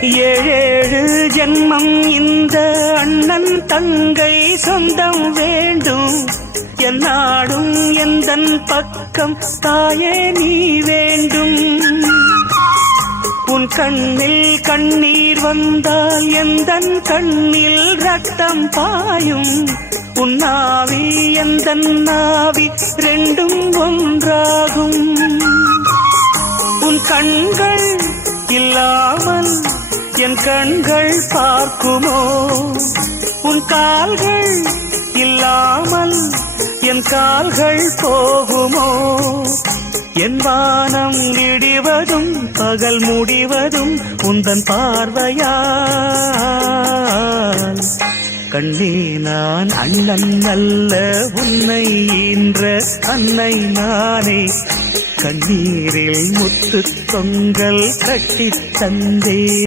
ஏழேழு ஜென்மம் இந்த அண்ணன் தங்கை சொந்தம் வேண்டும். என்னாடும் எந்தன் பக்கம் தாயே நீ வேண்டும். உன் கண்ணில் கண்ணீர் வந்தால் எந்தன் கண்ணில் ரத்தம் பாயும். உன் நாவி எந்தன் நாவி ரெண்டும் ஒன்றாகும். உன் கண்கள் இல்லாமல் என் கண்கள் பார்க்குமோ? உன் கால்கள் இல்லாமல் என் கால்கள் போகுமோ? என் வானம் இடிவதும் பகல் முடிவதும் உந்தன் பார்வையால். கண்ணே நான் அண்ணன் அல்ல உன்னை ஈன்ற அன்னை நானே. கண்ணீரில் முத்து தொங்கல் கட்டித் தந்தே.